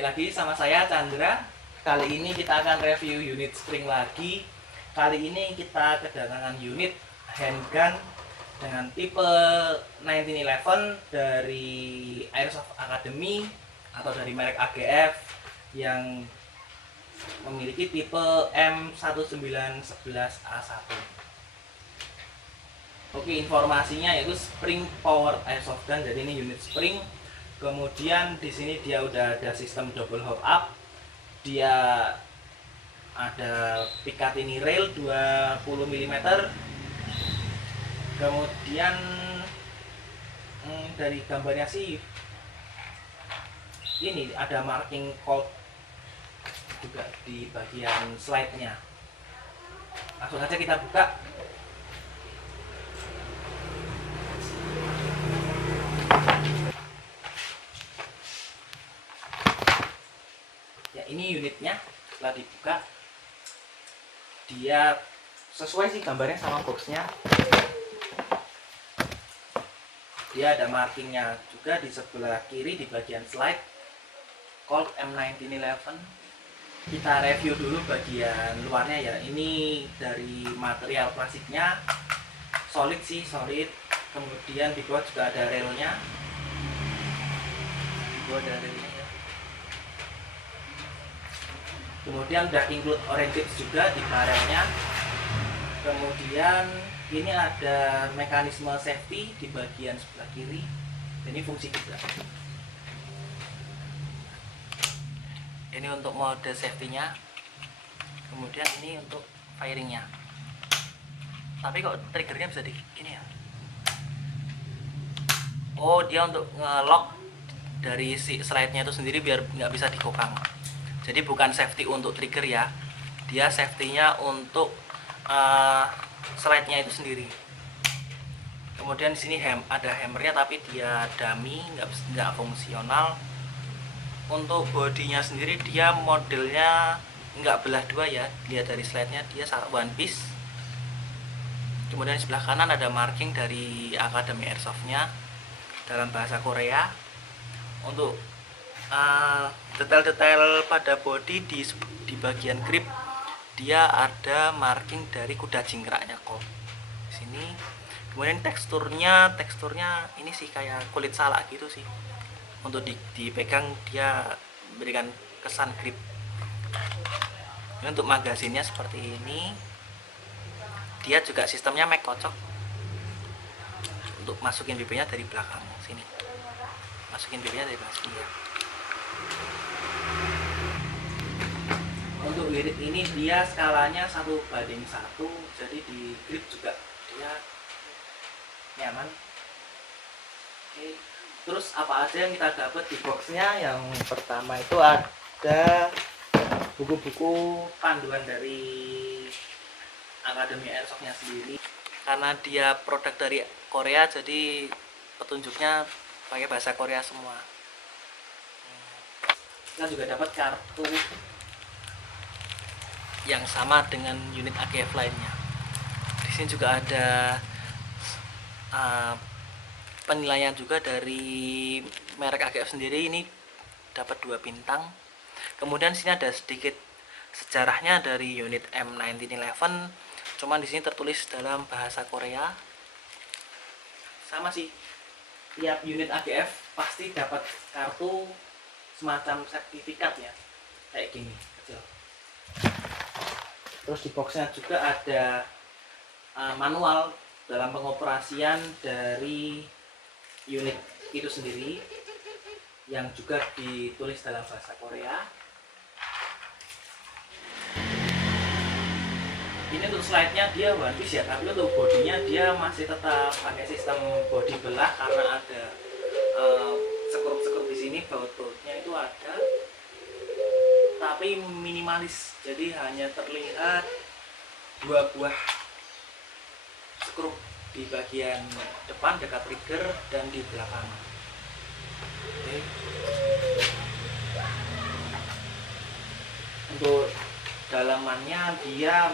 Balik lagi sama saya Chandra. Kali ini kita akan review unit spring lagi. Kali ini kita kedatangan unit handgun dengan tipe 1911 dari Airsoft Academy atau dari merek AGF yang memiliki tipe M1911A1. Oke, informasinya yaitu spring power airsoft gun. Jadi ini unit spring. Kemudian di sini dia udah ada sistem double hop up. Dia ada Picatinny rail 20 mm. Kemudian dari gambarnya sih ini ada marking Colt juga di bagian slide-nya. Langsung saja kita buka. Ya, ini unitnya. Setelah dibuka, dia sesuai sih gambarnya sama boxnya. Dia ada markingnya juga di sebelah kiri di bagian slide, Colt M1911. Kita review dulu bagian luarnya ya. Ini dari material plastiknya solid sih, solid. Kemudian di bawah juga ada railnya. Di bawah ada railnya ya. Kemudian udah include orange tips juga di barelnya. Kemudian ini ada mekanisme safety di bagian sebelah kiri. Ini fungsi juga. Ini untuk mode safety-nya. Kemudian ini untuk firing-nya. Tapi kok triggernya bisa di gini ya? Oh, dia untuk nge-lock dari si slide-nya itu sendiri biar nggak bisa dikokang. Jadi bukan safety untuk trigger ya, dia safety-nya untuk slide-nya itu sendiri. Kemudian di sini ada hammernya tapi dia dummy, nggak fungsional. Untuk bodinya sendiri dia modelnya nggak belah dua ya, lihat dari slide-nya dia one piece. Kemudian di sebelah kanan ada marking dari Academy Airsoft-nya dalam bahasa Korea. Untuk detail-detail pada body di bagian grip dia ada marking dari kuda jingkraknya kok di sini. Kemudian teksturnya ini sih kayak kulit salak gitu sih. Untuk dipegang dia memberikan kesan grip. Ini untuk magazinnya seperti ini. Dia juga sistemnya mag kocok. Untuk masukin BB-nya dari belakang sini. Masukin BB-nya dari belakang sini ya. Untuk unit ini dia skalanya 1:1, jadi di grip juga dia nyaman. Oke. Terus apa aja yang kita dapat di boxnya? Yang pertama itu ada buku-buku panduan dari Academy Airsoft-nya sendiri. Karena dia produk dari Korea, jadi petunjuknya pakai bahasa Korea semua. Kita juga dapat kartu yang sama dengan unit AGF lainnya. Di sini juga ada penilaian juga dari merek AGF sendiri. Ini dapat 2 bintang. Kemudian di sini ada sedikit sejarahnya dari unit M1911. Cuman di sini tertulis dalam bahasa Korea. Sama sih. Tiap unit AGF pasti dapat kartu semacam sertifikat ya. Kayak gini, kecil. Terus di boxnya juga ada manual dalam pengoperasian dari unit itu sendiri yang juga ditulis dalam bahasa Korea. Ini untuk slide-nya dia one piece ya, tapi untuk bodinya dia masih tetap pakai sistem body belah karena ada sekrup-sekrup di sini, baut-bautnya itu ada. Tapi minimalis, jadi hanya terlihat 2 buah skrup di bagian depan dekat trigger dan di belakang. Oke. Untuk dalamannya dia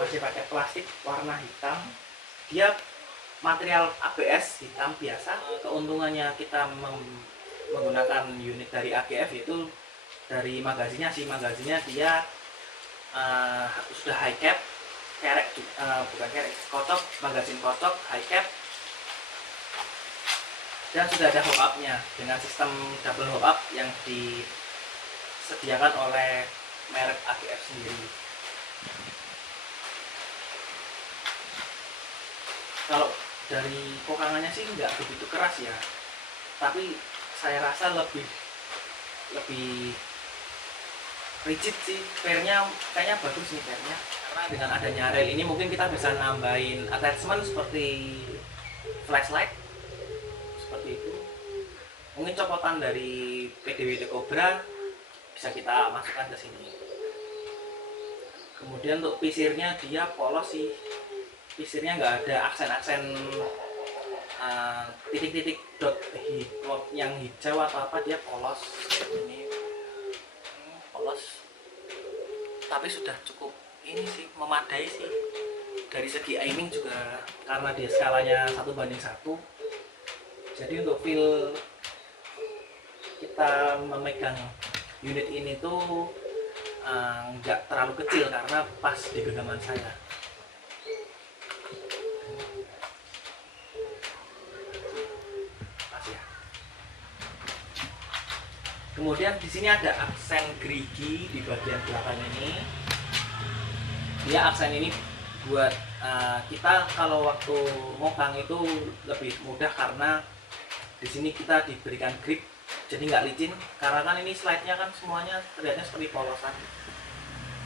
masih pakai plastik warna hitam. Dia material ABS hitam biasa. Keuntungannya kita menggunakan unit dari AGF yaitu dari magazinnya dia sudah high cap, bukan kerek, kocok, magazin kocok, high cap, dan sudah ada hop up-nya dengan sistem double hop up yang disediakan oleh merek AGF sendiri. Kalau dari kokangannya sih nggak begitu keras ya, tapi saya rasa lebih rigid sih. Fairnya kayaknya bagus nih fairnya, karena dengan adanya rel ini mungkin kita bisa nambahin attachment seperti flashlight seperti itu. Mungkin copotan dari PDWT Cobra bisa kita masukkan ke sini. Kemudian untuk pisirnya dia polos sih, pisirnya nggak ada aksen-aksen titik-titik dot yang hijau atau apa, dia polos. Ini polos, tapi sudah cukup ini sih, memadai sih. Dari segi aiming juga karena dia skalanya 1:1, jadi untuk feel kita memegang unit ini tuh nggak terlalu kecil karena pas di genggaman saya. Pas ya. Kemudian di sini ada aksen gerigi di bagian belakang ini. Dia aksen ini buat kita kalau waktu ngokang itu lebih mudah karena di sini kita diberikan grip, jadi nggak licin. Karena kan ini slide-nya kan semuanya terlihatnya seperti polosan.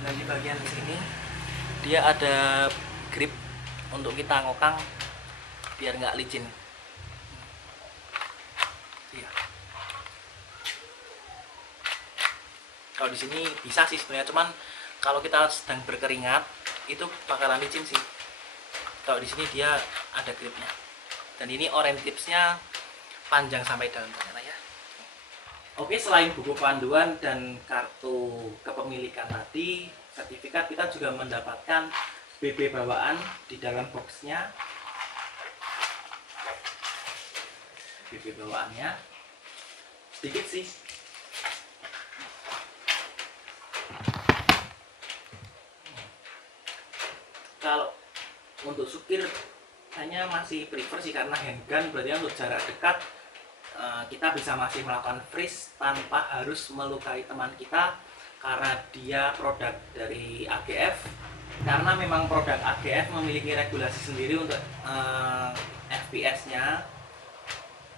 Nah di bagian sini dia ada grip untuk kita ngokang biar nggak licin. Iya. Kalau di sini bisa sih sebenarnya, cuman kalau kita sedang berkeringat itu bakalan licin sih. Kalau di sini dia ada gripnya, dan ini orange tipsnya panjang sampai dalam sana ya. Oke, selain buku panduan dan kartu kepemilikan tadi, sertifikat, kita juga mendapatkan BB bawaan di dalam boxnya. BB bawaannya sedikit sih. Kalau untuk supir hanya masih prefer sih, karena handgun berarti untuk jarak dekat kita bisa masih melakukan freeze tanpa harus melukai teman kita, karena dia produk dari AGF. Karena memang produk AGF memiliki regulasi sendiri untuk FPS-nya,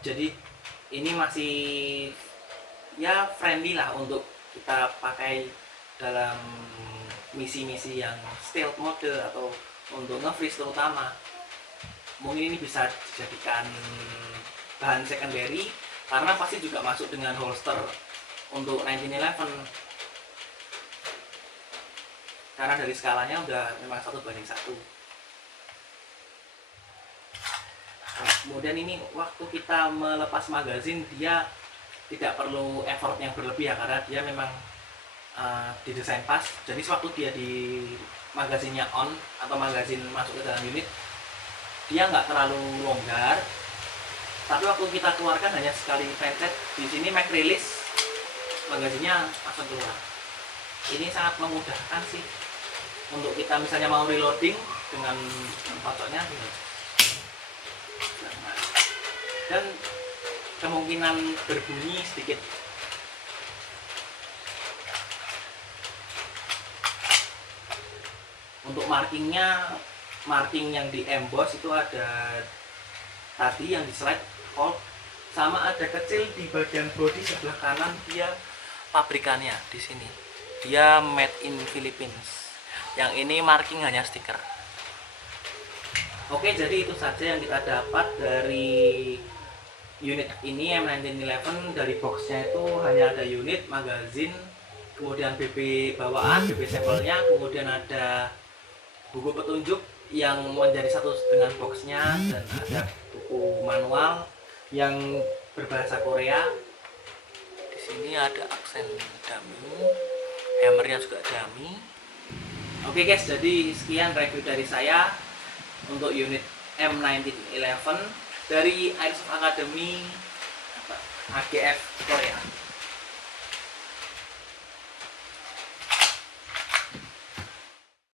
jadi ini masih ya friendly lah untuk kita pakai dalam misi-misi yang stealth mode atau untuk nge-freeze terutama. Mungkin ini bisa dijadikan bahan secondary, karena pasti juga masuk dengan holster untuk 1911, karena dari skalanya udah memang 1:1. Nah, kemudian ini waktu kita melepas magazin dia tidak perlu effort yang berlebih ya, karena dia memang didesain pas. Jadi sewaktu dia di magazinnya on atau magazin masuk ke dalam unit, dia nggak terlalu longgar, tapi waktu kita keluarkan hanya sekali pencet di sini mag release, magazinnya langsung keluar. Ini sangat memudahkan sih untuk kita misalnya mau reloading dengan kocoknya gitu. Dan kemungkinan berbunyi sedikit. Untuk markingnya, marking yang di emboss itu ada tadi yang di slide hold, sama ada kecil di bagian bodi sebelah kanan. Dia pabrikannya di sini, dia made in Philippines. Yang ini marking hanya stiker. Oke, jadi itu saja yang kita dapat dari unit ini M1911. Dari boxnya itu hanya ada unit, magazin, kemudian BB bawaan, BB sampelnya, kemudian ada buku petunjuk yang menjadi satu dengan boxnya, dan ada buku manual yang berbahasa Korea. Di sini ada aksen dummy, hammernya juga dummy. Oke guys, jadi sekian review dari saya untuk unit M1911 dari Airsoft Academy AGF Korea.